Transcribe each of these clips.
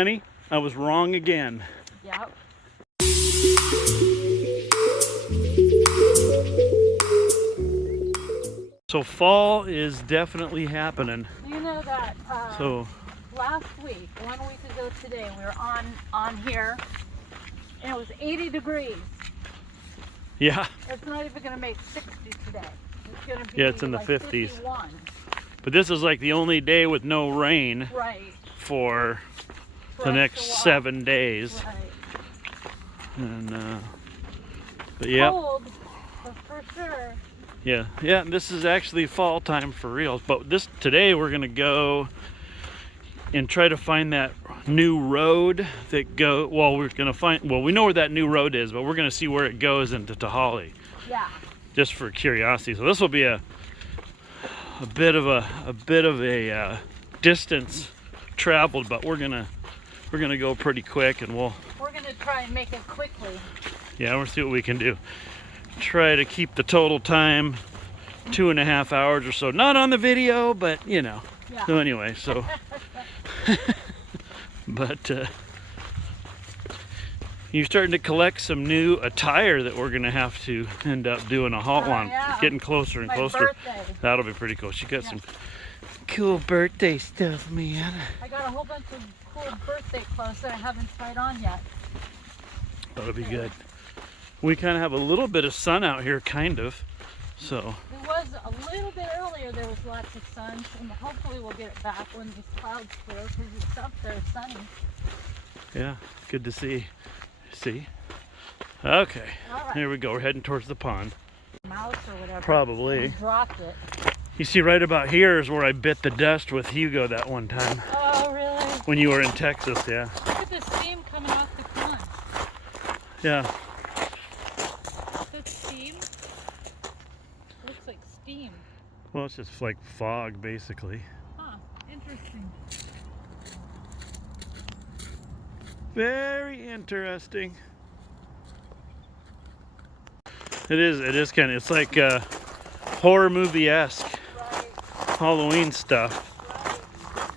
Honey, I was wrong again. Yep. So fall is definitely happening. You know that last week, 1 week ago today, we were on here and it was 80 degrees. Yeah. It's not even going to make 60 today. It's going to be It's in the like 50s. 51. But this is like the only day with no rain for the next 7 days. Right. And but yeah. Cold, but for sure. Yeah, this is actually fall time for real. But today we're gonna go and try to find that new road that we know where that new road is, but we're gonna see where it goes into Tahali. Yeah. Just for curiosity. So this will be a bit of a distance traveled, but we're gonna go pretty quick, and we're gonna try and make it quickly. Yeah, we'll see what we can do. Try to keep the total time 2.5 hours or so. Not on the video, but you know. Yeah. So anyway, so but you're starting to collect some new attire that we're gonna have to end up doing a haul on. Yeah. Getting closer and My closer. birthday. That'll be pretty cool. She got some cool birthday stuff, man. I got a whole bunch of cool birthday clothes that I haven't tried on yet. That'll be good. We kind of have a little bit of sun out here, kind of. So. It was a little bit earlier. There was lots of sun, and hopefully we'll get it back when these clouds clear because it's up there sunny. Yeah, good to see. See? Okay. Right. Here we go. We're heading towards the pond. Mouse or whatever. Probably. Dropped it. You see, right about here is where I bit the dust with Hugo that one time. Oh, really? When you were in Texas, yeah. Look at the steam coming off the pond. Yeah. Is that steam? Looks like steam. Well, it's just like fog, basically. Huh. Interesting. Very interesting. It is kind of, it's like horror movie-esque. Right. Halloween stuff.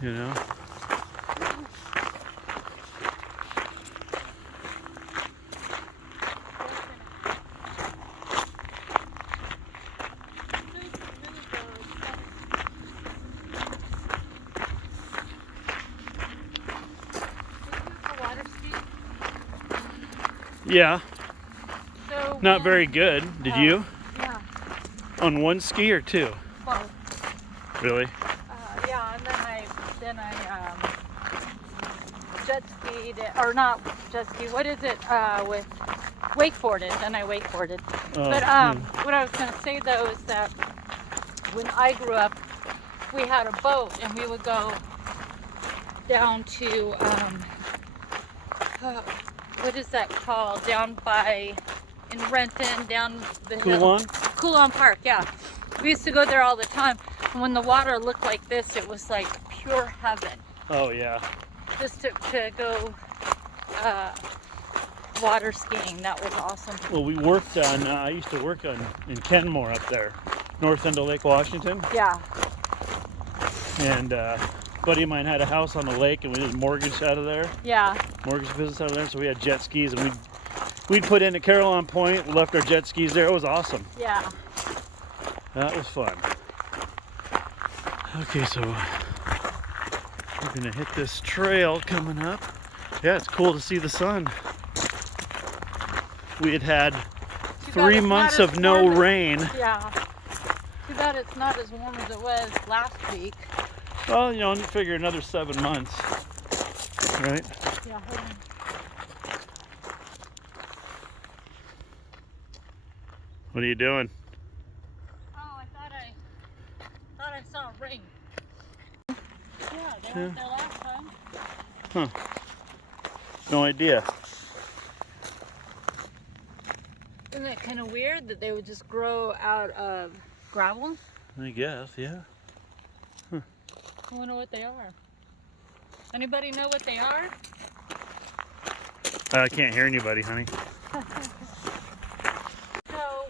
Right. You know? Yeah. So Not very good. Did you? Yeah. On one ski or two? Both. Really? Yeah, and then I jet skied, or not jet ski. What is it? With wakeboarded. Then I wakeboarded. Oh, But what I was going to say though is that when I grew up, we had a boat and we would go down to what is that called? Down by in Renton, down the hill. Coulon Park, yeah. We used to go there all the time. And when the water looked like this, it was like pure heaven. Oh yeah. Just to go water skiing, that was awesome. Well, we worked on, I used to work in Kenmore up there, north end of Lake Washington. Yeah. And a buddy of mine had a house on the lake, and we did mortgage out of there. Yeah. Mortgage business out of there, so we had jet skis, and we'd put in at Caroline Point, we left our jet skis there. It was awesome. Yeah. That was fun. Okay, so we're gonna hit this trail coming up. Yeah, it's cool to see the sun. We had 3 months of no rain. Yeah. Too bad it's not as warm as it was last week. Well, you know, you figure another 7 months, right? Yeah, hold on. What are you doing? Oh, I thought I saw a ring. Yeah, they weren't there last time. Huh. No idea. Isn't that kind of weird that they would just grow out of gravel? I guess, yeah. I wonder what they are. Anybody know what they are? I can't hear anybody, honey. So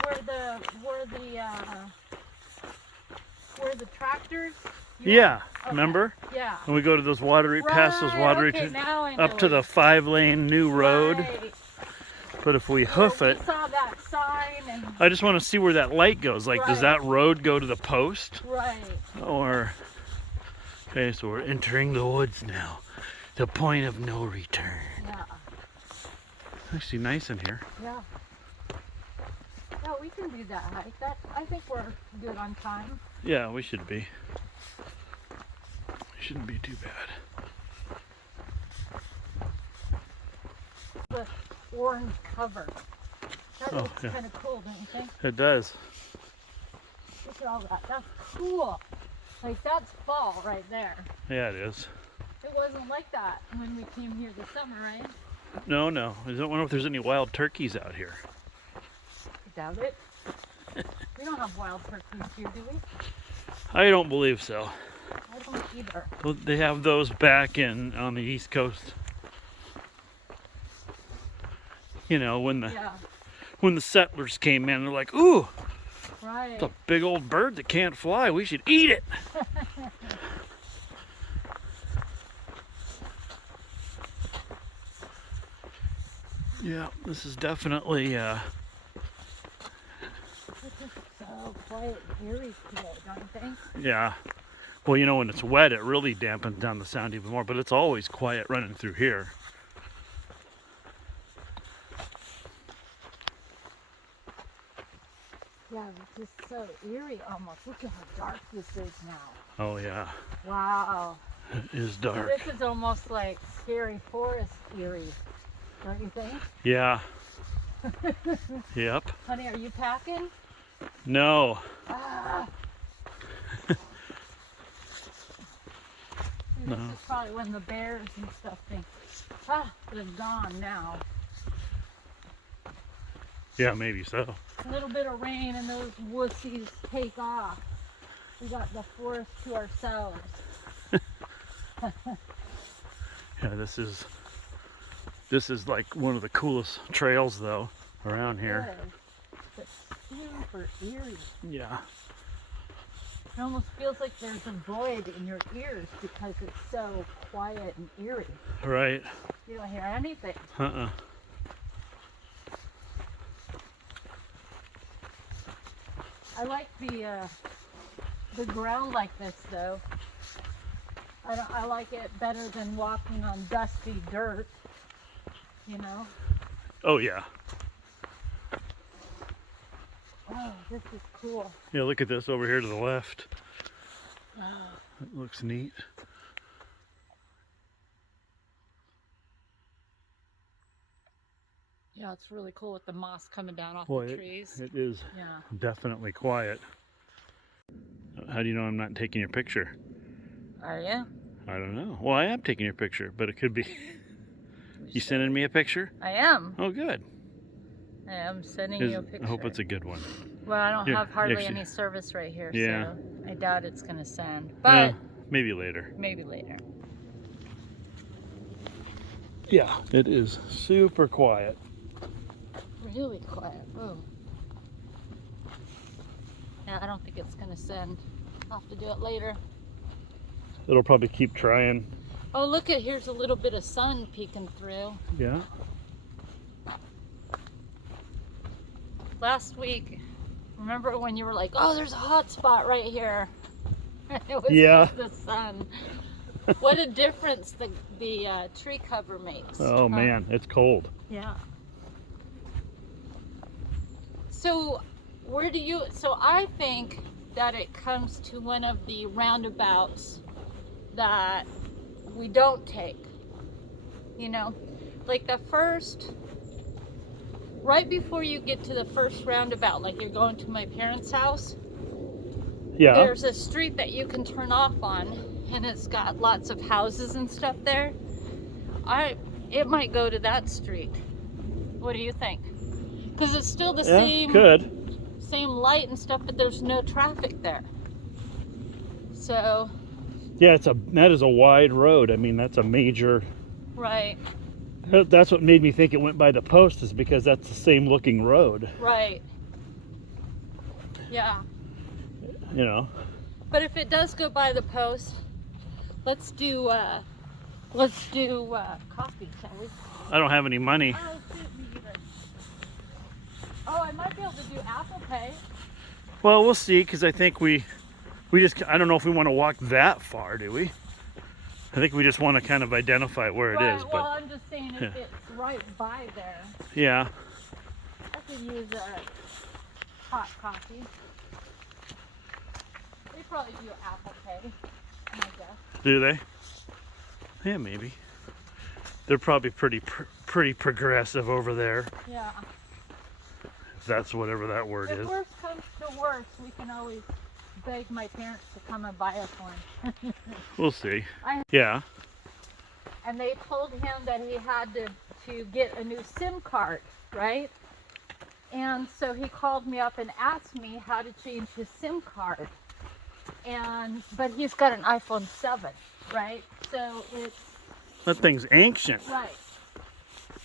where the tractors Yeah, Okay. remember? Yeah. And we go to those watery, past those watery, okay, now I know up to the 5-lane new road. Right. But if we hoof it, We saw that sign and I just want to see where that light goes. Like, does that road go to the post? right. Or, okay, so we're entering the woods now. The point of no return. Yeah. Actually, nice in here. Yeah. Yeah, we can do that hike. I think we're good on time. Yeah, we should be. Shouldn't be too bad. The orange cover. That looks yeah. kind of cool, don't you think? It does. Look at all that. That's cool. Like, that's fall right there. Yeah, it is. It wasn't like that when we came here this summer, right? No. I don't wonder if there's any wild turkeys out here. I doubt it. We don't have wild turkeys here, do we? I don't believe so. I don't either. Well, they have those back on the East Coast. You know, when the settlers came in, they're like, "Ooh, Right. it's a big old bird that can't fly. We should eat it." Yeah, this is definitely This is so quiet and eerie today, don't you think? yeah. Well, you know, when it's wet, it really dampens down the sound even more, but it's always quiet running through here. Yeah, this is so eerie almost. Look at how dark this is now. Oh yeah, Wow. it is dark. This is almost like scary forest eerie, don't you think? Yeah. Yep. Honey, are you packing? No. Ah. No. This is probably when the bears and stuff think, they're gone now. Yeah, maybe so. A little bit of rain and those wussies take off. We got the forest to ourselves. Yeah, this is like one of the coolest trails though around here. But super eerie. Yeah. It almost feels like there's a void in your ears because it's so quiet and eerie. Right. You don't hear anything. I like the ground like this though. I like it better than walking on dusty dirt, you know? Oh yeah. Oh, this is cool. Yeah, look at this over here to the left. Oh. It looks neat. Yeah, it's really cool with the moss coming down off Boy, the trees. it is Yeah. definitely quiet. How do you know I'm not taking your picture? Are you? I don't know. Well, I am taking your picture, but it could be. You sending me a picture? I am. Oh, good. I am sending you a picture. I hope it's a good one. Well, I don't Here, have hardly actually- any service right here, Yeah. so I doubt it's going to send. But Maybe later. maybe later. Yeah, it is super quiet. Really quiet. Oh. Yeah, I don't think it's going to send. I'll have to do it later. It'll probably keep trying. Oh, look at, here's a little bit of sun peeking through. Yeah. Last week, remember when you were like, oh, there's a hot spot right here? It was just the sun. What a difference the tree cover makes. Oh man, it's cold. Yeah. So so I think that it comes to one of the roundabouts that we don't take. You know, like right before you get to the first roundabout, like you're going to my parents' house, Yeah. there's a street that you can turn off on, and it's got lots of houses and stuff there. It might go to that street. What do you think? Because it's still the same light and stuff, but there's no traffic there. So. Yeah, that is a wide road. I mean, that's a major. Right. That's what made me think it went by the post, is because that's the same looking road. Right. Yeah. You know. But if it does go by the post, let's do coffee, shall we? I don't have any money. Oh, shoot, me either. Oh, I might be able to do Apple Pay. Well, we'll see, because I think I don't know if we want to walk that far, do we? I think we just want to kind of identify where it is. Well, But I'm just saying if it's right by there. yeah. I could use a hot coffee. They probably do Apple Pay, I guess. Do they? Yeah, maybe. They're probably pretty progressive over there. Yeah. If that's whatever that word If is. worse comes to worse, we can always beg my parents to come and buy us one. We'll see. Yeah. And they told him that he had to get a new SIM card, right? And so he called me up and asked me how to change his SIM card. But he's got an iPhone 7, right? So it's... That thing's ancient. Right.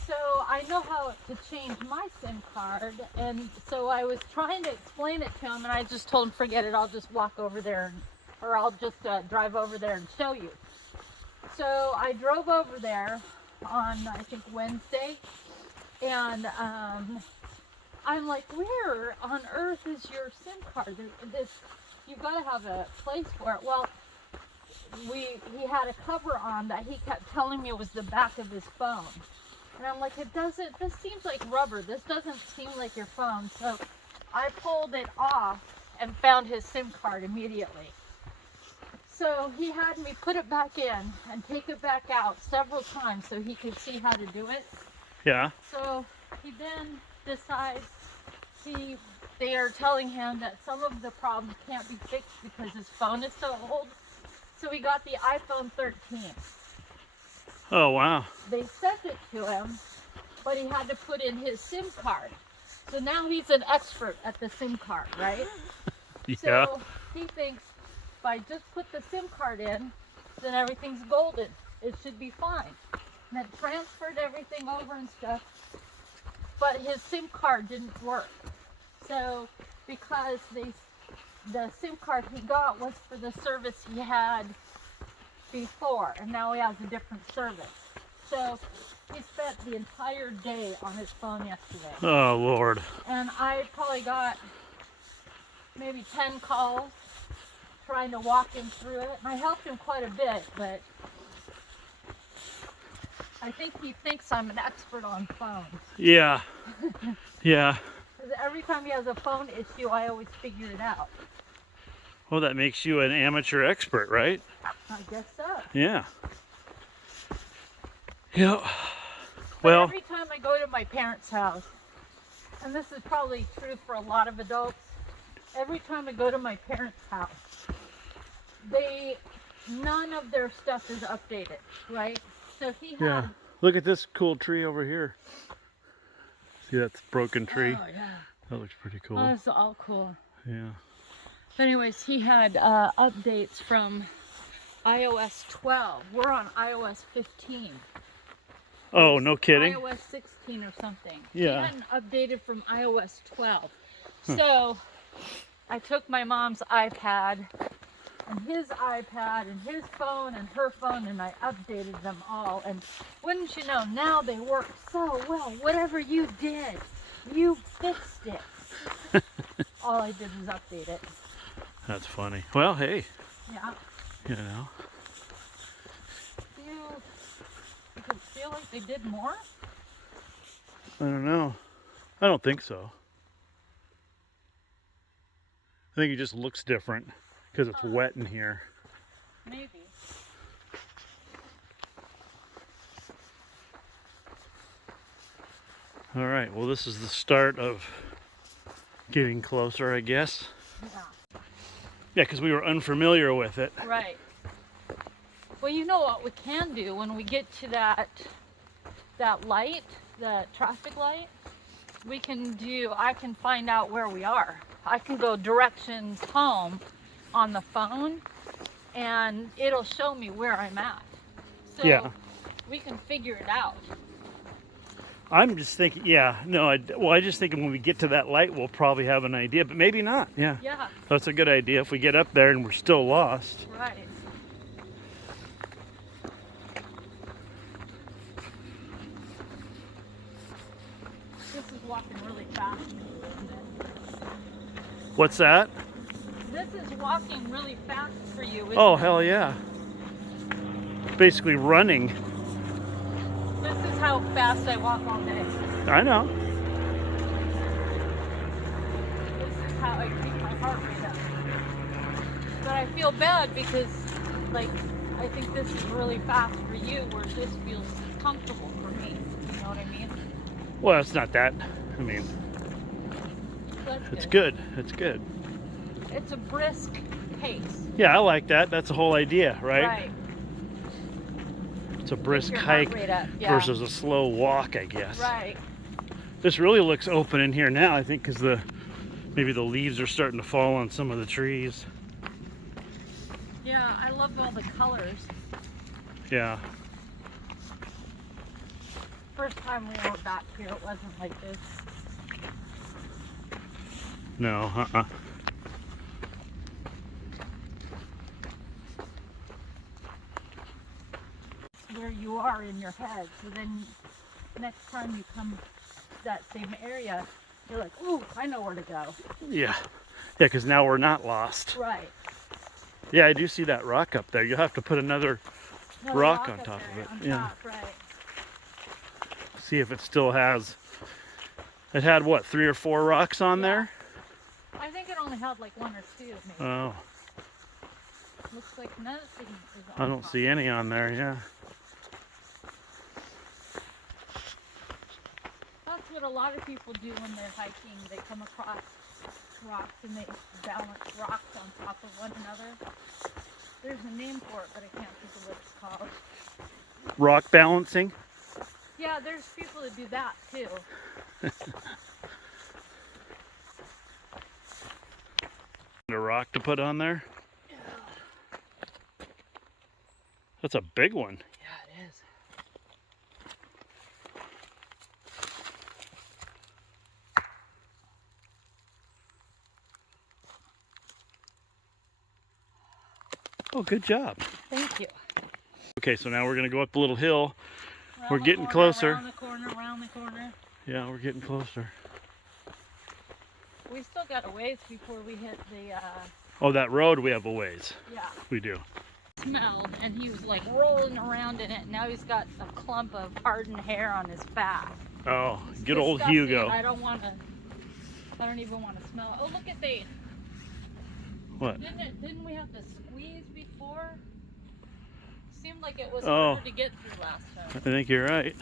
So I know how to change my SIM card, and so I was trying to explain it to him, and I just told him, forget it, I'll just walk over there, or I'll just drive over there and show you. So I drove over there on, I think, Wednesday, and I'm like, where on earth is your SIM card? You've got to have a place for it. Well, he had a cover on that he kept telling me was the back of his phone. And I'm like, this seems like rubber. This doesn't seem like your phone. So I pulled it off and found his SIM card immediately. So he had me put it back in and take it back out several times so he could see how to do it. Yeah. So he then decides they are telling him that some of the problems can't be fixed because his phone is so old. So he got the iPhone 13. Oh, wow. They sent it to him, but he had to put in his SIM card. So now he's an expert at the SIM card, right? Yeah. So he thinks if I just put the SIM card in, then everything's golden. It should be fine. And it transferred everything over and stuff, but his SIM card didn't work. So because the SIM card he got was for the service he had before, and now he has a different service. So he spent the entire day on his phone yesterday. Oh, Lord. And I probably got maybe 10 calls trying to walk him through it. And I helped him quite a bit, but I think he thinks I'm an expert on phones. Yeah. Yeah. Because every time he has a phone issue, I always figure it out. Well, that makes you an amateur expert, right? I guess so. Yeah. Yeah. But Well, every time I go to my parents' house, and this is probably true for a lot of adults, every time I go to my parents' house, none of their stuff is updated, right? So he had... yeah. Look at this cool tree over here. See that broken tree? Oh, yeah. That looks pretty cool. Oh, that's all cool. Yeah. But anyways, he had updates from iOS 12. We're on iOS 15. Oh, no kidding. iOS 16 or something. Yeah. He hadn't updated from iOS 12. So I took my mom's iPad and his iPad and his phone and her phone, and I updated them all. And wouldn't you know, now they work so well. Whatever you did, you fixed it. All I did was update it. That's funny. Well, hey. Yeah. You know. You could feel like they did more? I don't know. I don't think so. I think it just looks different because it's wet in here. Maybe. All right. Well, this is the start of getting closer, I guess. Yeah. Yeah, because we were unfamiliar with it. Right. Well, you know what we can do when we get to that light, the traffic light? I can find out where we are. I can go directions home on the phone, and it'll show me where I'm at. So Yeah. we can figure it out. I'm just thinking, yeah, no, I just thinking when we get to that light, we'll probably have an idea, but maybe not. Yeah. Yeah. That's a good idea if we get up there and we're still lost. Right. This is walking really fast, isn't it? What's that? This is walking really fast for you, isn't Oh, it? hell yeah. Basically running. This is how fast I walk all day. I know. This is how I keep my heart rate up. But I feel bad because, like, I think this is really fast for you, where this feels comfortable for me. You know what I mean? Well, it's not that. I mean, So that's it's good. It's good. It's a brisk pace. Yeah, I like that. That's the whole idea, right? Right. It's a brisk Your heart hike rate up, yeah. versus a slow walk, I guess. Right. This really looks open in here now, I think, because maybe the leaves are starting to fall on some of the trees. Yeah, I love all the colors. Yeah. First time we were back here, it wasn't like this. No, It's where you are in your head. So then next time you come to that same area, you're like, ooh, I know where to go. Yeah. Yeah, because now we're not lost. Right. Yeah, I do see that rock up there. You'll have to put another Another rock on up top there, of it. on Yeah. top, right. See if it still has. It had what, 3 or 4 rocks on there? I think it only had like 1 or 2 maybe. Oh, Looks like Madison is I on don't top. see any on there. Yeah. That's what a lot of people do when they're hiking. They come across rocks and they balance rocks on top of one another. There's a name for it, but I can't think of what it's called. Rock balancing. Yeah, there's people that do that too. A rock to put on there. That's a big one. Yeah, it is. Oh, good job. Thank you. Okay, so now we're gonna go up the little hill. Around We're the getting corner, closer. Around the corner, around the corner. Yeah, we're getting closer. We still got a ways before we hit the, Oh, that road we have a ways. yeah, We do. smelled, and he was like rolling around in it. Now he's got a clump of hardened hair on his back. Oh, It's good old disgusting. Hugo. I don't even want to smell it. Oh, look at the, What? didn't we have to squeeze before? Seemed like it was Oh. harder to get through last I time. think you're right.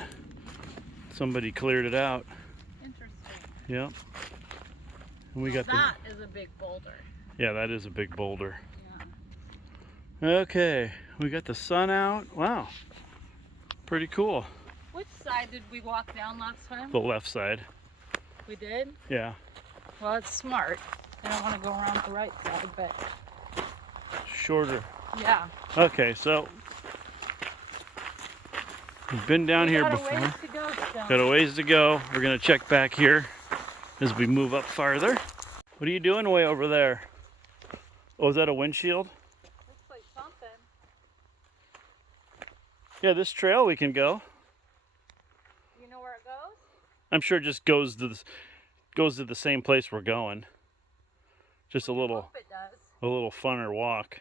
Somebody cleared it out. Interesting. Yep. And we Well, got that is a big boulder. Yeah, that is a big boulder. Yeah. Okay, we got the sun out. Wow. Pretty cool. Which side did we walk down last time? The left side. We did? Yeah. Well, it's smart. I don't want to go around the right side, but Shorter. yeah. Okay, so we've been down We here got a before. ways to go still. Got a ways to go. We're gonna check back here as we move up farther. What are you doing way over there? Oh, is that a windshield? Looks like something. Yeah, this trail we can go. You know where it goes? I'm sure it just goes to the same place we're going. Just a little Hope it does. funner walk.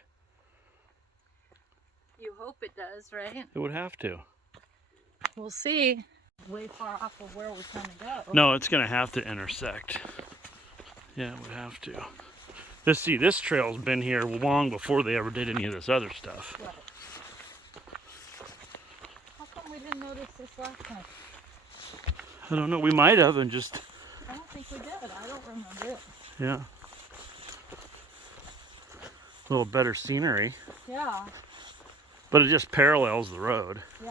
You hope it does, right? It would have to. We'll see. Way far off of where we're trying to go. No, it's gonna have to intersect. Yeah, it would have to. This trail's been here long before they ever did any of this other stuff. Right. How come we didn't notice this last time? I don't know. We might have, and just I don't think we did. I don't remember it. yeah. A little better scenery, Yeah. but it just parallels the road. Yeah.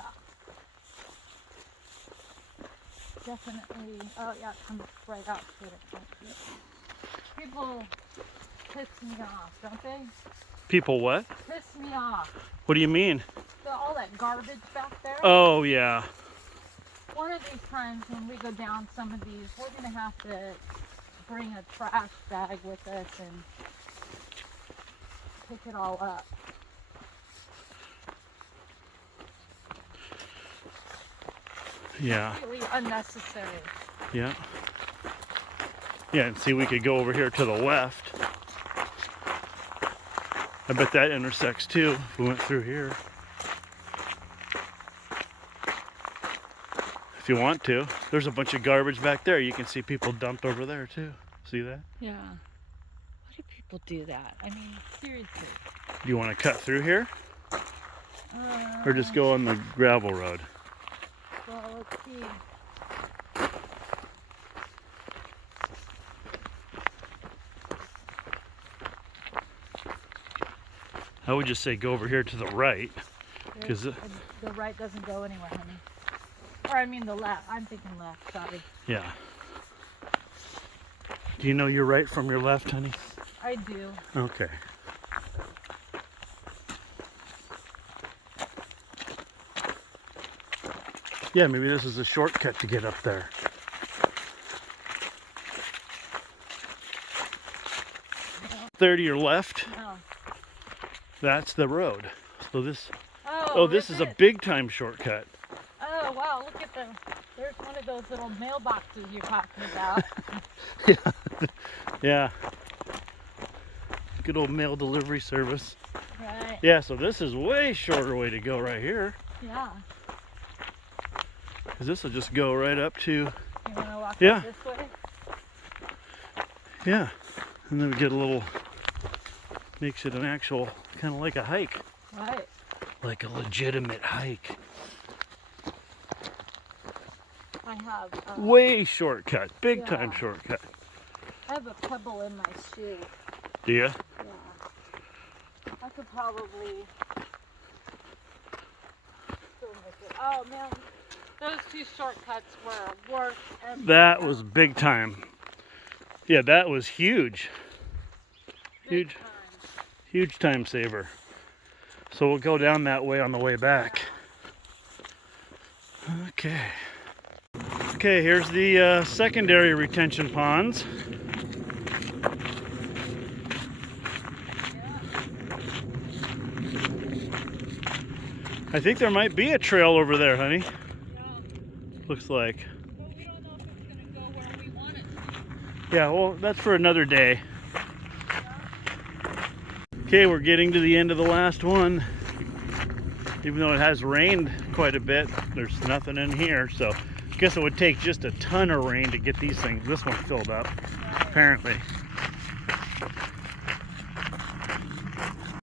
Definitely. Oh, yeah, it comes right out to it. People piss me off, don't they? People what? Piss me off. What do you mean? All that garbage back there. Oh yeah. One of these times when we go down some of these, we're going to have to bring a trash bag with us and pick it all up. Yeah. Really unnecessary. Yeah. Yeah, and see, we could go over here to the left. I bet that intersects too if we went through here. If you want to. There's a bunch of garbage back there. You can see people dumped over there too. See that? Yeah. Why do people do that? I mean, seriously. Do you want to cut through here? Or just go on the gravel road? Well, let's see. I would just say go over here to the right. Because the right doesn't go anywhere, honey. Or I mean the left. I'm thinking left, sorry. yeah. Do you know your right from your left, honey? I do. Okay. Yeah, maybe this is a shortcut to get up there. There to your left, No. that's the road. So this, Oh, this is a big time shortcut. Oh, wow, look at there's one of those little mailboxes you're talking about. Yeah. Yeah. Good old mail delivery service. Right. Yeah, so this is way shorter way to go right here. Yeah. Because this will just go right up to, You want to walk Yeah. up this way? yeah. And then we get a little, makes it an actual, kind of like a hike. Right. Like a legitimate hike. I have Way shortcut, big Yeah. time shortcut. I have a pebble in my shoe. Do you? Yeah. I could probably still make it. Oh man, those two shortcuts were worth every That time. was big time. Yeah, that was huge. Big Huge, time. huge time saver. So we'll go down that way on the way back. Okay. Okay, here's the secondary retention ponds. I think there might be a trail over there, honey. Yeah. Looks like. But we don't know if it's gonna go where we want it to. Yeah, well, that's for another day. Okay, we're getting to the end of the last one. Even though it has rained quite a bit, there's nothing in here. So I guess it would take just a ton of rain to get this one filled up, apparently.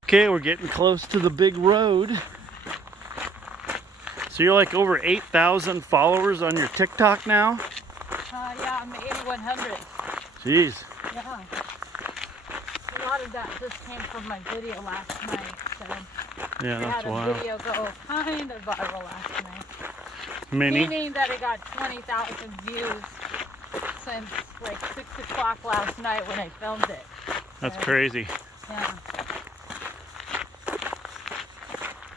Okay, we're getting close to the big road. So you're like over 8,000 followers on your TikTok now? Yeah, I'm 8,100. Jeez. Yeah. A lot of that just came from my video last night. So Yeah, I that's had a wild. video go kind of viral last night. Mini? Meaning that it got 20,000 views since like 6 o'clock last night when I filmed it. That's So, crazy. Yeah.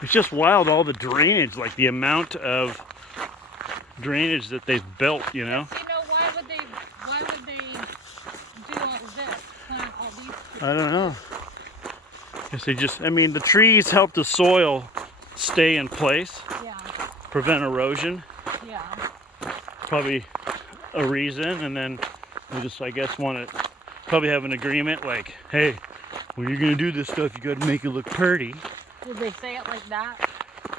It's just wild, all the drainage, like the amount of drainage that they've built, you know? You know, why would they do all of this? Plant all these trees? I don't know. Guess they just, I mean, the trees help the soil stay in place, Yeah. prevent erosion, Yeah. probably a reason, and then we just, I guess, want to probably have an agreement like, hey, when you're going to do this stuff, you got to make it look pretty. Did they say it like that?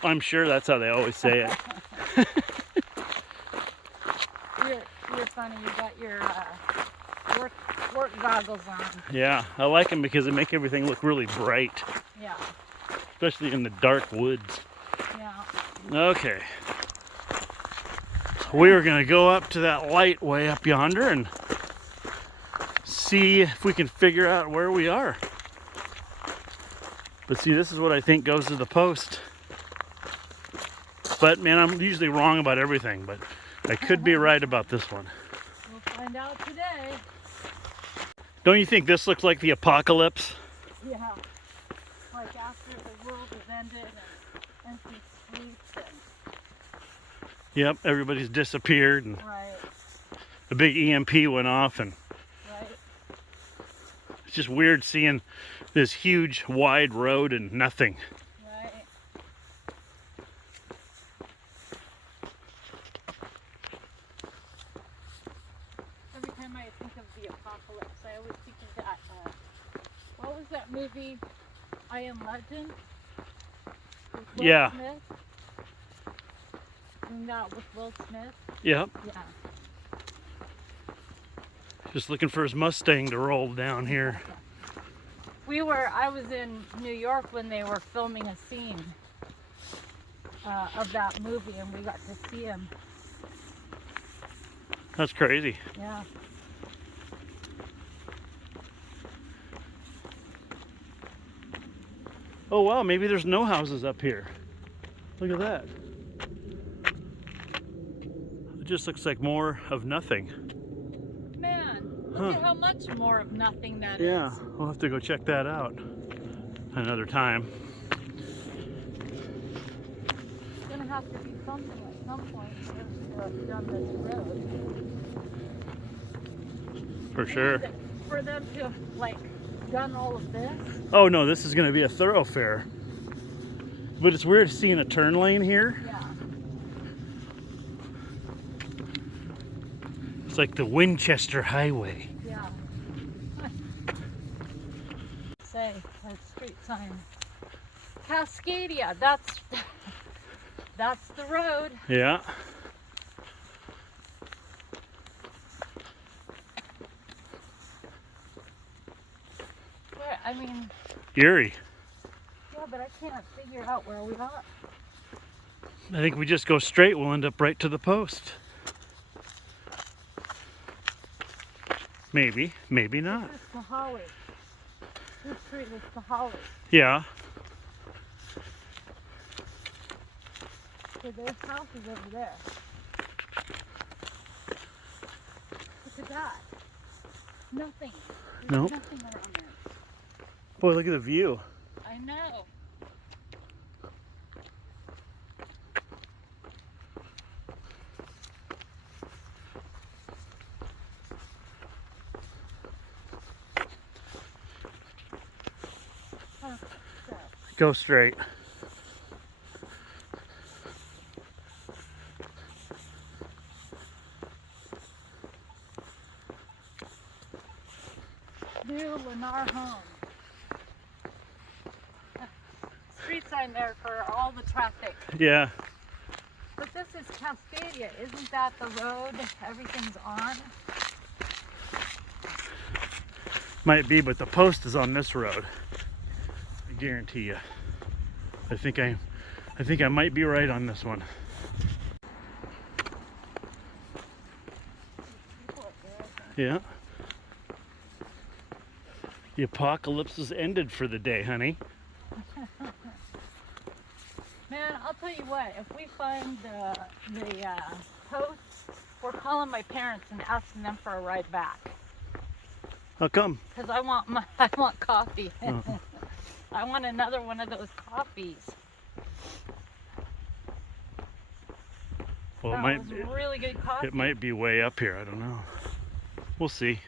I'm sure that's how they always say it. You're funny. You got your work goggles on. Yeah, I like them because they make everything look really bright, Yeah. especially in the dark woods. Yeah. Okay. So we are going to go up to that light way up yonder and see if we can figure out where we are. But see, this is what I think goes to the post. But man, I'm usually wrong about everything, but I could be right about this one. We'll find out today. Don't you think this looks like the apocalypse? Yeah. Like after the world has ended and empty streets and Yep, everybody's disappeared, and Right. the big EMP went off, and Right. it's just weird seeing this huge, wide road and nothing. Right. Every time I think of the apocalypse, I always think of that. What was that movie? I Am Legend. With Will Yeah. Smith? Isn't that with Will Smith? Yep, Yeah. just looking for his Mustang to roll down here. I was in New York when they were filming a scene of that movie, and we got to see him. That's crazy. Yeah. Oh wow, maybe there's no houses up here. Look at that. It just looks like more of nothing. Man, look at how much more of nothing that Yeah, is. we'll have to go check that out another time. It's gonna have to be something at some point for us to have done this road. For sure. For them to have, like, done all of this. Oh no, this is going to be a thoroughfare. But it's weird seeing a turn lane here. Yeah. It's like the Winchester Highway. Yeah. Say, that street sign. Cascadia, that's the road. Yeah. Where, I mean, Erie. yeah, but I can't figure out where we are. I think we just go straight, we'll end up right to the post. Maybe, maybe not. This is Tahali. This street is Tahali. Yeah. So there's houses over there. Look at that. Nothing. There's Nope. nothing around there. Boy, look at the view. I know. Huh, so, Go straight. New Lennar Home. Street sign there for all the traffic. Yeah. But this is Cascadia. Isn't that the road everything's on? Might be, but the post is on this road. I guarantee you. I think I might be right on this one. People up there, I think. Yeah. The apocalypse has ended for the day, honey. Man, I'll tell you what. If we find the post, we're calling my parents and asking them for a ride back. How come? Cause I want coffee. Uh-huh. I want another one of those coffees. Well, That was really good coffee. it might be way up here. I don't know. We'll see.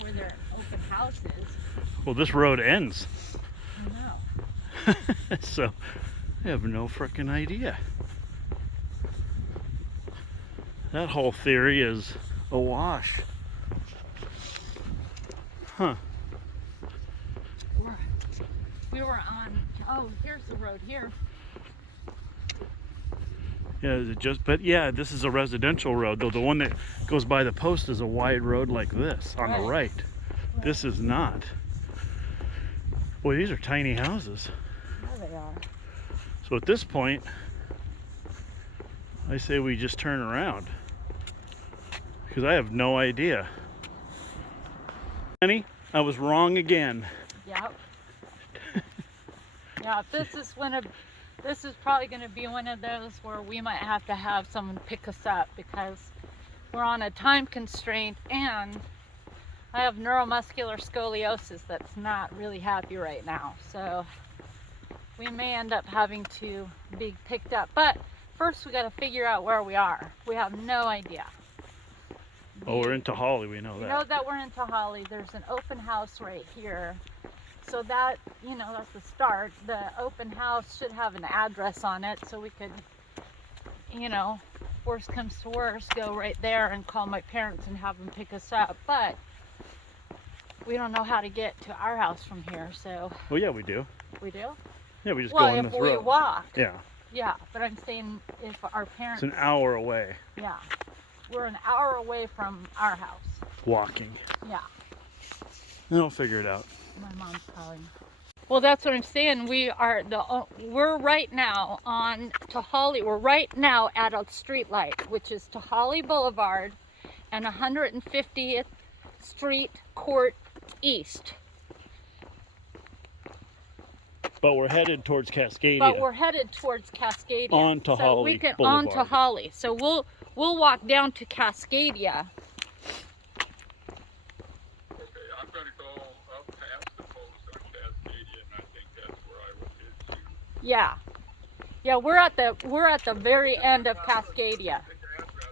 Where their open house is. Well, this road ends, I know. so I have no frickin' idea. That whole theory is a wash. Huh. We were on. Oh, here's the road here. Yeah, but yeah, this is a residential road, though the one that goes by the post is a wide road like this on the right. This is not. Boy, these are tiny houses. There they are. So at this point, I say we just turn around. Because I have no idea. Annie, I was wrong again. Yep. Yeah, this is probably going to be one of those where we might have to have someone pick us up because we're on a time constraint and I have neuromuscular scoliosis that's not really happy right now. So we may end up having to be picked up. But first we got to figure out where we are. We have no idea. Oh, we're into Holly. We know We that. know that we're into Holly. There's an open house right here. So that, you know, that's the start. The open house should have an address on it so we could, you know, worst comes to worst, go right there and call my parents and have them pick us up. But we don't know how to get to our house from here, so. Well, yeah, we do. We do? Yeah, we just Well, go on if this we road. walk. Yeah. Yeah, but I'm saying if our parents. It's an hour away. Yeah. We're an hour away from our house. Walking. Yeah. They'll figure it out. My mom's calling. Well, that's what I'm saying. We're right now on Tahali. We're right now at a street light, which is Tahali Boulevard and 150th Street Court East. But we're headed towards Cascadia. But we're headed towards Cascadia. On Tahali so we can Boulevard. on Tahali. So we'll walk down to Cascadia. I'm going to go up past the post on Cascadia, and I think that's where I would hit you. Yeah. Yeah, we're at the very end of Cascadia. The address,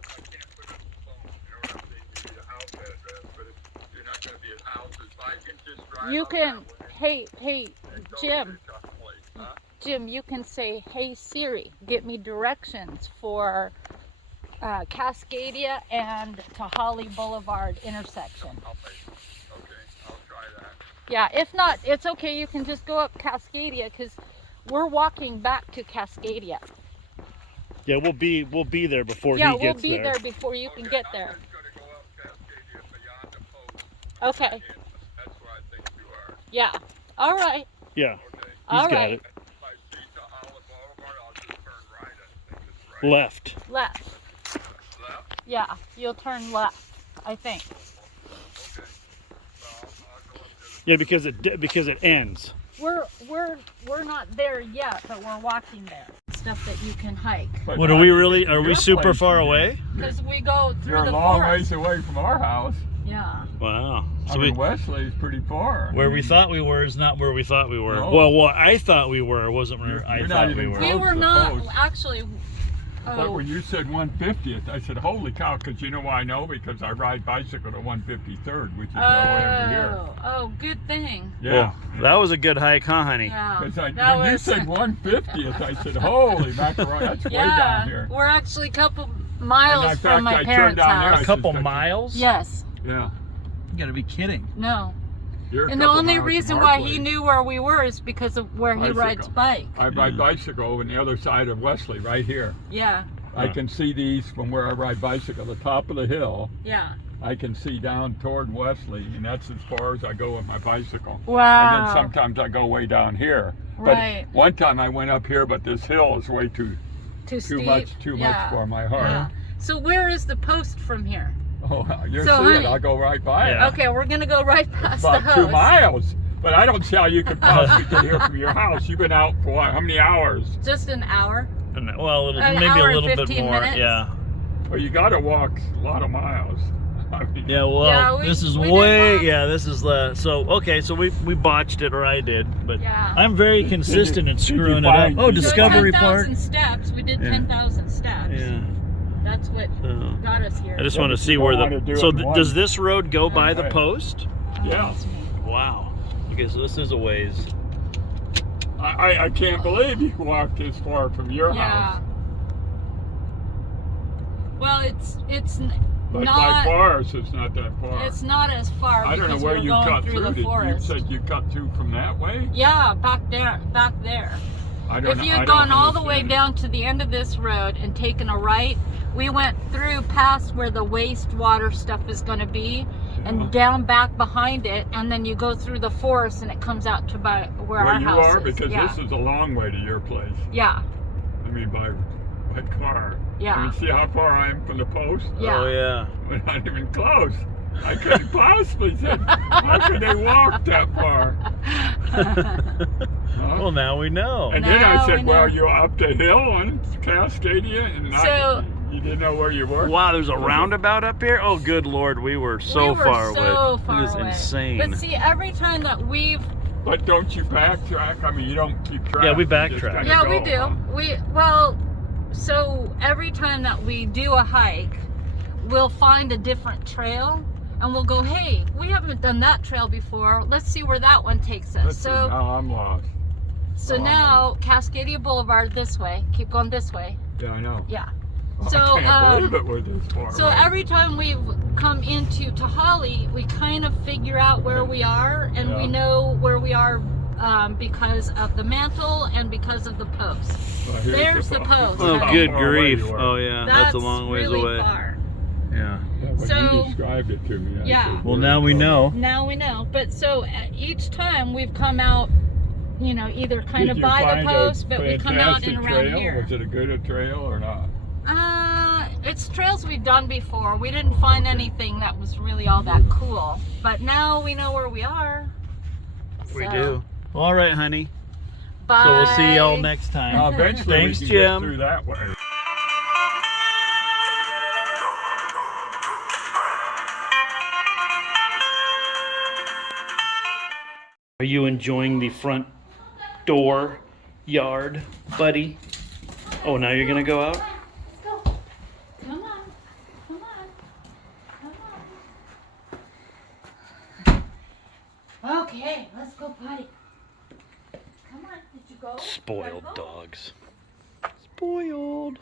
I can't put it on the phone. You know what I'm saying? You need a house address, but if you're not going to be at houses, I can just drive You up can that way hey and go Jim. to the tough place, huh? Jim, you can say, "Hey Siri, get me directions for Cascadia and Tahali Boulevard intersection." Okay, I'll try that. Yeah, if not, it's okay. You can just go up Cascadia because we're walking back to Cascadia. Yeah, we'll be there before Yeah, he we'll gets be there. there before you can get there. I'm just going to go up Cascadia beyond the post. Okay. And that's where I think you are. Yeah. All right. Yeah, Okay. All got right. it. If I see Tahali Boulevard, I'll just turn right. I think it's right. Left. Left. Left? Yeah, you'll turn left, I think. Okay. Well, I'll go up to Yeah, because it ends. We're not there yet, but we're walking there. Stuff that you can hike. the... What are we really? Are we super far away? Because we go through You're the a long forest. ways away from our house. Yeah. Wow. I mean, Wesley's pretty far. Where we thought we were is not where we thought we were. No. Well, what I thought we were wasn't where You're I not thought we even were. close. We were to not post. actually. But Oh, when you said 150th, I said, holy cow, because you know why I know? Because I ride bicycle to 153rd, which is nowhere over here. Oh, good thing. Yeah. Well, that was a good hike, huh, honey? Yeah. Because that when you was- said 150th, I said, holy mackerel, that's way down Yeah, here. we're actually a couple And miles in fact, from my I turned parents' down there, house. A couple miles? Yes. Yeah. You gotta be kidding. No. You're a And the couple only miles from reason our why place. he knew where we were is because of where he rides Bicycle. bike. I ride bicycle on the other side of Wesley, right here. Yeah. I can see these from where I ride bicycle, the top of the hill. Yeah. I can see down toward Wesley, and that's as far as I go with my bicycle. Wow. And then sometimes I go way down here. Right. But one time I went up here, but this hill is way too steep. much for my heart. Yeah. So where is the post from here? Oh, you'll So, see it. honey- I'll go right by Yeah. it. Okay, we're gonna go right past About the 2 house. miles. But I don't see how you could possibly get here from your house. You've been out for what, how many hours? Just an hour. Well, An maybe hour a and little bit 15 more. minutes. Yeah. Well, you got to walk a lot of miles. I mean, Yeah. Well, Yeah, we- this is we did way. walk. Yeah. This is the. So okay. So we botched it, or I did, but Yeah. I'm very consistent in did you screwing it up. find- Oh, did you- So Discovery Park. 10,000 steps. We did Yeah. 10,000 steps. Yeah. That's what So got us here. I just Yeah, want to but see you where don't wanna do the. it So in one. does this road go by the Right. post? Yeah. Wow. Okay, so this is a ways. I can't believe you walked this far from your Yeah. house. Well, it's But by not. far, it's not that far. It's not as far I don't know because where we're you going cut through through. the You forest. said you cut through from that way? Yeah, back there, back there. I don't If know. you I had don't gone all the way understand. down to the end of this road and taken a right, we went through past where the wastewater stuff is going to be, Yeah. and down back behind it, and then you go through the forest and it comes out to where Where our you house are, is. because Yeah. this is a long way to your place. Yeah, I mean, by car. Yeah. I mean, see how far I am from the post? Yeah. Oh yeah. We're not even close. I couldn't possibly say, how could they walk that far? Huh? Well, now we know. And then I Now said, we well, know. you're up the hill on Cascadia, and So- you didn't know where you were? Wow, there's a roundabout up here. Oh, good lord, we were so we were far so away. far It is away. insane. But see, every time that we've But don't you backtrack? I mean, you don't keep track. Yeah, we you just backtrack. kinda Yeah, go, we do. huh? Well, So every time that we do a hike, we'll find a different trail and we'll go, hey, we haven't done that trail before. Let's see where that one takes us. Let's see, now I'm lost. So now Cascadia Boulevard this way. Keep going this way. Yeah, I know. Yeah. I So can't believe it was this far so away. every time we've come into Tahali, we kind of figure out where we are, and Yeah. we know where we are because of the mantle and because of the post. Well, here's There's the post. Oh, How good far away grief. you are. Oh, yeah. That's a long ways really away. far. Yeah. Yeah, when So- you described it to me, I Yeah. said, Well, "Where's now it we going?" know. Now we know. But so each time we've come out, you know, either kind Did of you by the find a post, but we come out fantastic and around trail? here. Was it a good trail or not? It's trails we've done before. We didn't find anything that was really all that cool. But now we know where we are. We So, do. Well, all right, honey. Bye. So we'll see y'all next time. Now, eventually Thanks, we can Jim. get through that way. Are you enjoying the front door yard, buddy? Oh, now you're gonna go out? Let's go. Come on. Come on. Come on. Okay, let's go potty. Come on. Did you go? Spoiled Gotta go. dogs. Spoiled.